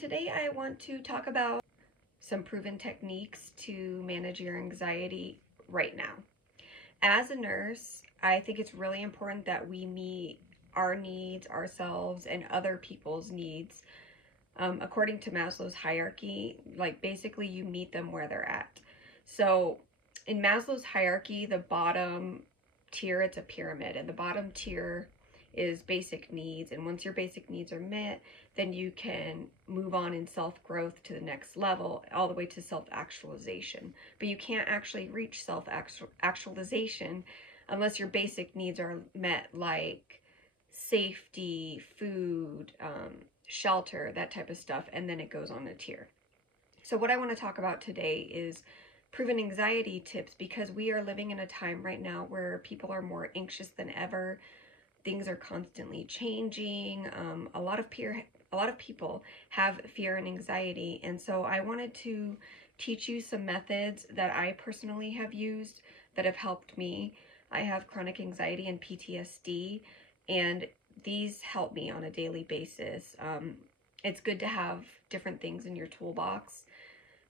Today I want to talk about some proven techniques to manage your anxiety right now. As a nurse, I think it's really important that we meet our needs, ourselves, and other people's needs. According to Maslow's hierarchy, like basically you meet them where they're at. So in Maslow's hierarchy, the bottom tier, it's a pyramid, and the bottom tier is basic needs. And once your basic needs are met, then you can move on in self-growth to the next level, all the way to self-actualization. But you can't actually reach self-actualization unless your basic needs are met, like safety, food, shelter, that type of stuff, and then it goes on a tier. So what I want to talk about today is proven anxiety tips, because we are living in a time right now where people are more anxious than ever. Things are constantly changing. A lot of people have fear and anxiety, and so I wanted to teach you some methods that I personally have used that have helped me. I have chronic anxiety and PTSD, and these help me on a daily basis. It's good to have different things in your toolbox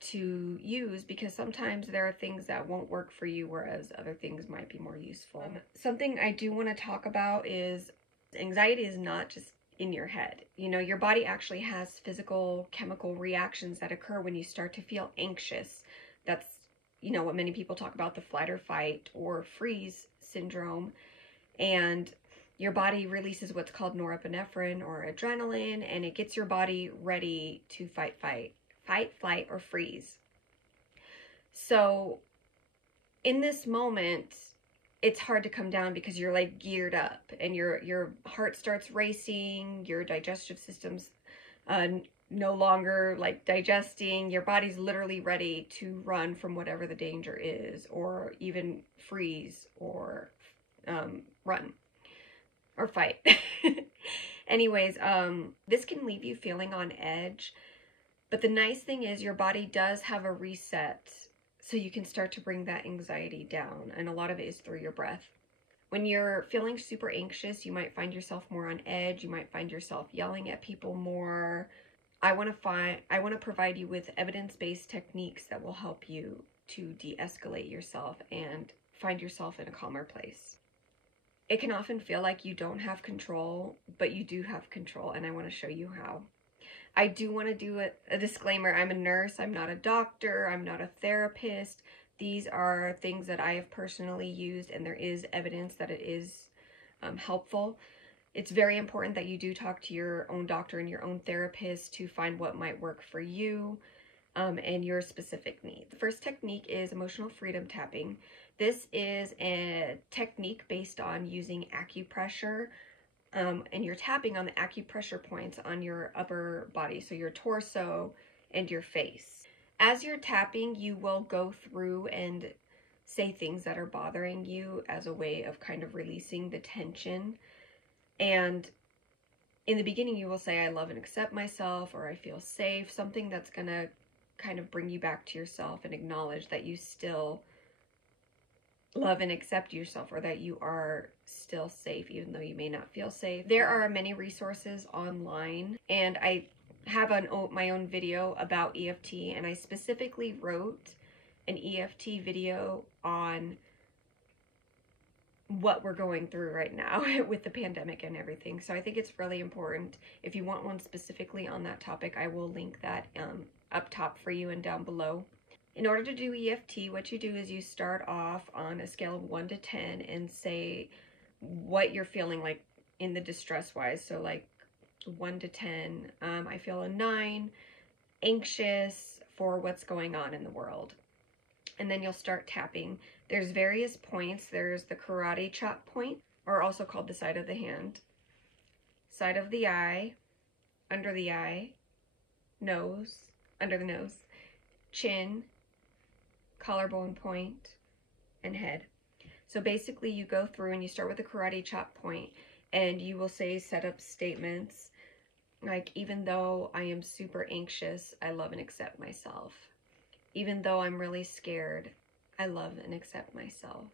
to use, because sometimes there are things that won't work for you, whereas other things might be more useful. Something I do want to talk about is anxiety is not just in your head. You know, your body actually has physical chemical reactions that occur when you start to feel anxious. That's, you know, what many people talk about, the flight or fight or freeze syndrome. And your body releases what's called norepinephrine or adrenaline, and it gets your body ready to fight, flight, or freeze. So in this moment, it's hard to come down because you're like geared up, and your heart starts racing, your digestive system's no longer like digesting, your body's literally ready to run from whatever the danger is, or even freeze, or run or fight. Anyways, this can leave you feeling on edge. But the nice thing is your body does have a reset, so you can start to bring that anxiety down. And a lot of it is through your breath. When you're feeling super anxious, you might find yourself more on edge. You might find yourself yelling at people more. I want to provide you with evidence-based techniques that will help you to de-escalate yourself and find yourself in a calmer place. It can often feel like you don't have control, but you do have control, and I want to show you how. I do want to do a disclaimer. I'm a nurse. I'm not a doctor. I'm not a therapist. These are things that I have personally used, and there is evidence that it is helpful. It's very important that you do talk to your own doctor and your own therapist to find what might work for you and your specific needs. The first technique is emotional freedom tapping. This is a technique based on using acupressure. And you're tapping on the acupressure points on your upper body, so your torso and your face. As you're tapping, you will go through and say things that are bothering you as a way of kind of releasing the tension. And in the beginning, you will say, I love and accept myself, or I feel safe, something that's going to kind of bring you back to yourself and acknowledge that you still love and accept yourself, or that you are still safe even though you may not feel safe. There are many resources online, and I have my own video about EFT, and I specifically wrote an EFT video on what we're going through right now with the pandemic and everything. So I think it's really important. If you want one specifically on that topic, I will link that up top for you and down below. In order to do EFT, what you do is you start off on a scale of 1 to 10 and say what you're feeling like in the distress wise. So like 1 to 10, I feel a 9, anxious for what's going on in the world. And then you'll start tapping. There's various points. There's the karate chop point, or also called the side of the hand, side of the eye, under the eye, nose, under the nose, chin, collarbone point, and head. So basically you go through and you start with the karate chop point, and you will say set up statements like, even though I am super anxious, I love and accept myself. Even though I'm really scared, I love and accept myself.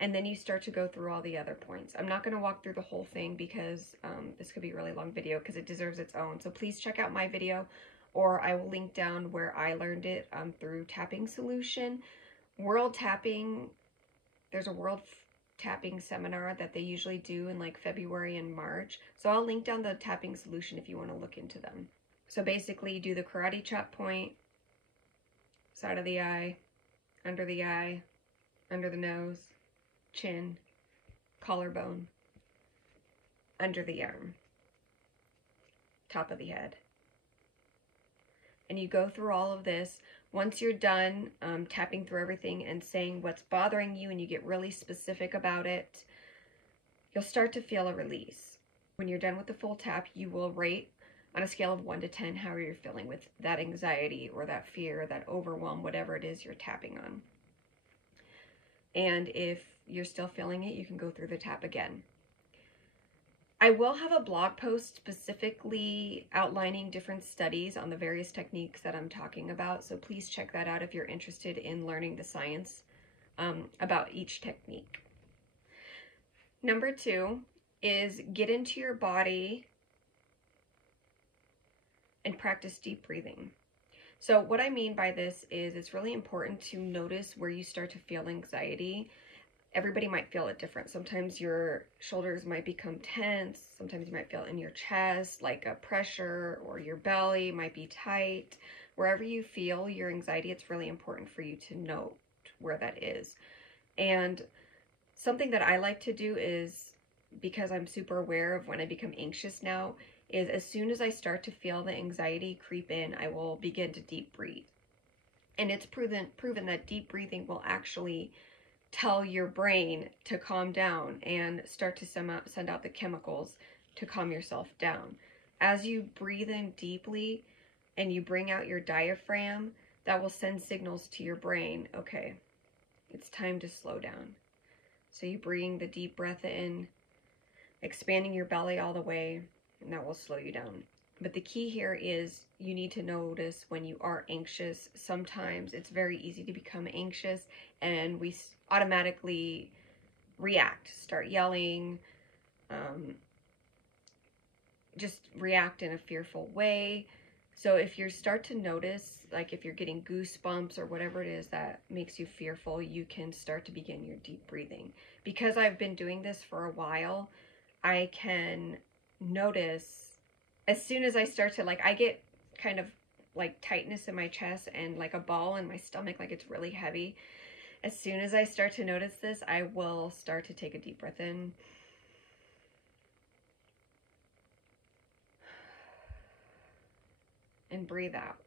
And then you start to go through all the other points. I'm not going to walk through the whole thing because this could be a really long video because it deserves its own. So please check out my video, or I will link down where I learned it through Tapping Solution. World Tapping, there's a World Tapping seminar that they usually do in like February and March. So I'll link down the Tapping Solution if you want to look into them. So basically you do the karate chop point, side of the eye, under the nose, chin, collarbone, under the arm, top of the head. And you go through all of this. Once you're done tapping through everything and saying what's bothering you and you get really specific about it, you'll start to feel a release. When you're done with the full tap, you will rate on a scale of 1 to 10 how you're feeling with that anxiety or that fear, that overwhelm, whatever it is you're tapping on. And if you're still feeling it, you can go through the tap again. I will have a blog post specifically outlining different studies on the various techniques that I'm talking about, so please check that out if you're interested in learning the science about each technique. Number 2 is get into your body and practice deep breathing. So what I mean by this is it's really important to notice where you start to feel anxiety. Everybody might feel it different. Sometimes your shoulders might become tense. Sometimes you might feel in your chest like a pressure, or your belly might be tight. Wherever you feel your anxiety, it's really important for you to note where that is. And something that I like to do is, because I'm super aware of when I become anxious now, is as soon as I start to feel the anxiety creep in, I will begin to deep breathe. And it's proven that deep breathing will actually tell your brain to calm down and start to send out the chemicals to calm yourself down. As you breathe in deeply and you bring out your diaphragm, that will send signals to your brain, okay, it's time to slow down. So you bring the deep breath in, expanding your belly all the way, and that will slow you down. But the key here is you need to notice when you are anxious. Sometimes it's very easy to become anxious and we automatically react, start yelling, just react in a fearful way. So if you start to notice, like if you're getting goosebumps or whatever it is that makes you fearful, you can start to begin your deep breathing. Because I've been doing this for a while, I can notice as soon as I start to, like, I get kind of like tightness in my chest and like a ball in my stomach, like it's really heavy. As soon as I start to notice this, I will start to take a deep breath in. And breathe out.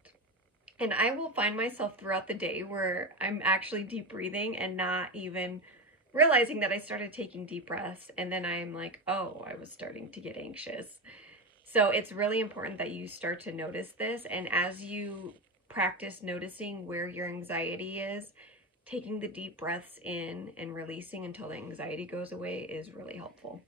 And I will find myself throughout the day where I'm actually deep breathing and not even realizing that I started taking deep breaths, and then I'm like, oh, I was starting to get anxious. So it's really important that you start to notice this, and as you practice noticing where your anxiety is, taking the deep breaths in and releasing until the anxiety goes away is really helpful.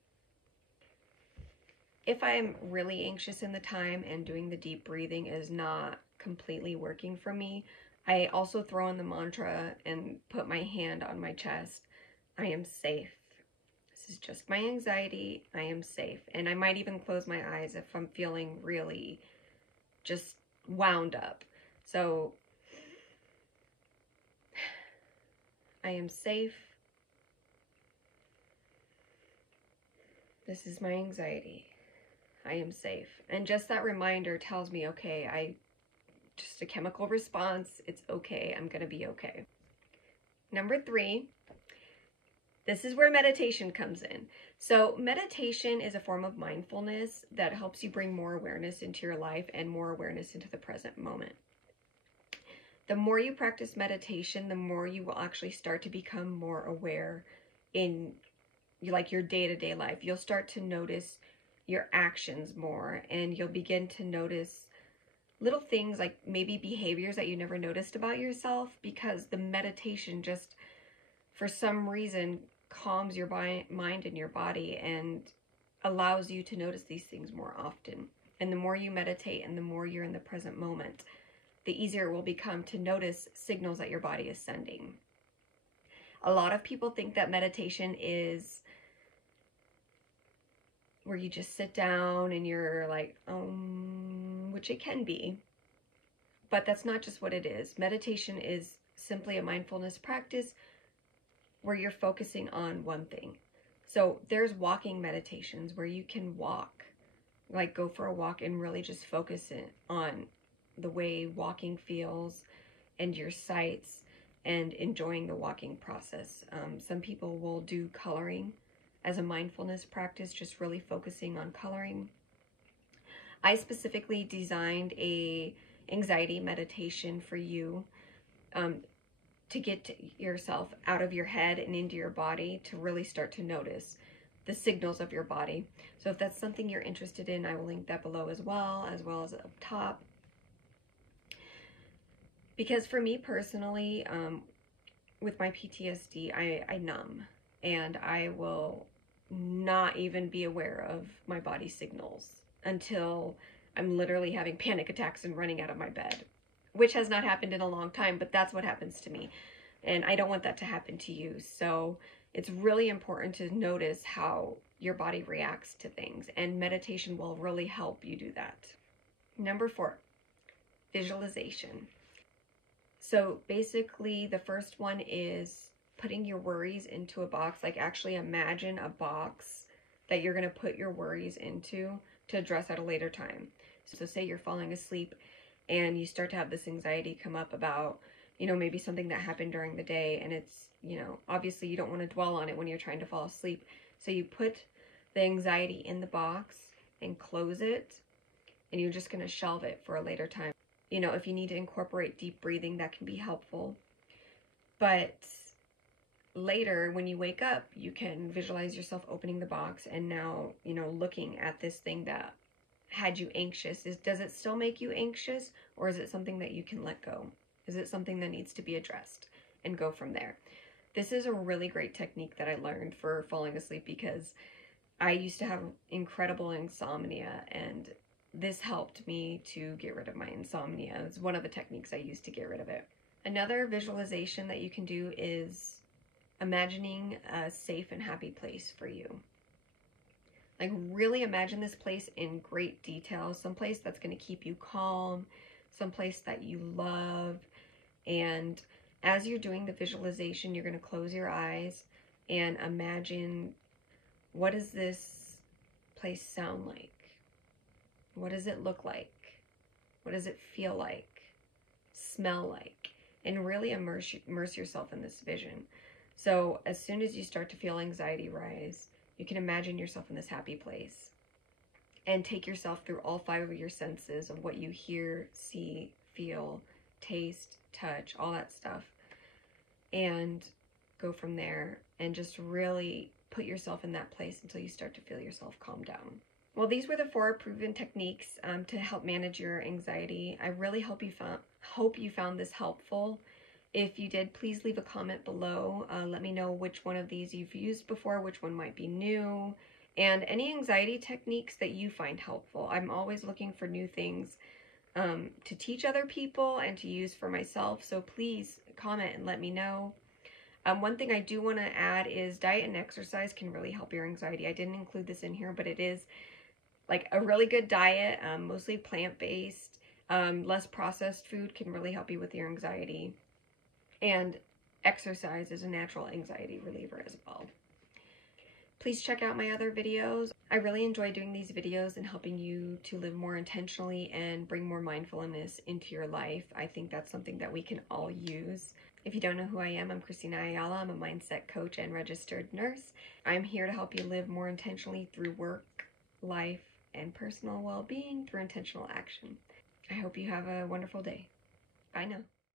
If I'm really anxious in the time and doing the deep breathing is not completely working for me, I also throw in the mantra and put my hand on my chest. I am safe. This is just my anxiety. I am safe. And I might even close my eyes if I'm feeling really just wound up. So I am safe. This is my anxiety. I am safe. And just that reminder tells me, okay, just a chemical response. It's okay. I'm going to be okay. Number 3, this is where meditation comes in. So meditation is a form of mindfulness that helps you bring more awareness into your life and more awareness into the present moment. The more you practice meditation, the more you will actually start to become more aware in like your day-to-day life. You'll start to notice your actions more, and you'll begin to notice little things like maybe behaviors that you never noticed about yourself, because the meditation just for some reason calms your mind and your body and allows you to notice these things more often. And the more you meditate and the more you're in the present moment, the easier it will become to notice signals that your body is sending. A lot of people think that meditation is where you just sit down and you're like, which it can be, but that's not just what it is. Meditation is simply a mindfulness practice where you're focusing on one thing. So there's walking meditations where you can walk, like go for a walk and really just focus on the way walking feels and your sights and enjoying the walking process. Some people will do coloring as a mindfulness practice, just really focusing on coloring. I specifically designed a anxiety meditation for you to get yourself out of your head and into your body, to really start to notice the signals of your body. So if that's something you're interested in, I will link that below as well as up top. Because for me personally, with my PTSD, I numb, and I will not even be aware of my body signals until I'm literally having panic attacks and running out of my bed, which has not happened in a long time, but that's what happens to me. And I don't want that to happen to you. So it's really important to notice how your body reacts to things, and meditation will really help you do that. Number 4, visualization. So basically the first one is putting your worries into a box. Like actually imagine a box that you're going to put your worries into to address at a later time. So say you're falling asleep and you start to have this anxiety come up about, maybe something that happened during the day, and it's, obviously you don't want to dwell on it when you're trying to fall asleep. So you put the anxiety in the box and close it, and you're just going to shelve it for a later time. If you need to incorporate deep breathing, that can be helpful. But later, when you wake up, you can visualize yourself opening the box and now, looking at this thing that had you anxious. Does it still make you anxious, or is it something that you can let go? Is it something that needs to be addressed, and go from there? This is a really great technique that I learned for falling asleep, because I used to have incredible insomnia, and this helped me to get rid of my insomnia. It's one of the techniques I used to get rid of it. Another visualization that you can do is imagining a safe and happy place for you. Like really imagine this place in great detail, some place that's going to keep you calm, some place that you love. And as you're doing the visualization, you're going to close your eyes and imagine, what does this place sound like? What does it look like? What does it feel like? Smell like? And really immerse yourself in this vision. So as soon as you start to feel anxiety rise, you can imagine yourself in this happy place, and take yourself through all 5 of your senses of what you hear, see, feel, taste, touch, all that stuff, and go from there and just really put yourself in that place until you start to feel yourself calm down. Well, these were the 4 proven techniques to help manage your anxiety. I really hope you found this helpful. If you did, please leave a comment below. Let me know which one of these you've used before, which one might be new, and any anxiety techniques that you find helpful. I'm always looking for new things to teach other people and to use for myself, so please comment and let me know. One thing I do want to add is diet and exercise can really help your anxiety. I didn't include this in here, but it is like a really good diet, mostly plant-based, less processed food can really help you with your anxiety. And exercise is a natural anxiety reliever as well. Please check out my other videos. I really enjoy doing these videos and helping you to live more intentionally and bring more mindfulness into your life. I think that's something that we can all use. If you don't know who I am, I'm Christina Ayala. I'm a mindset coach and registered nurse. I'm here to help you live more intentionally through work, life, and personal well-being through intentional action. I hope you have a wonderful day. Bye now.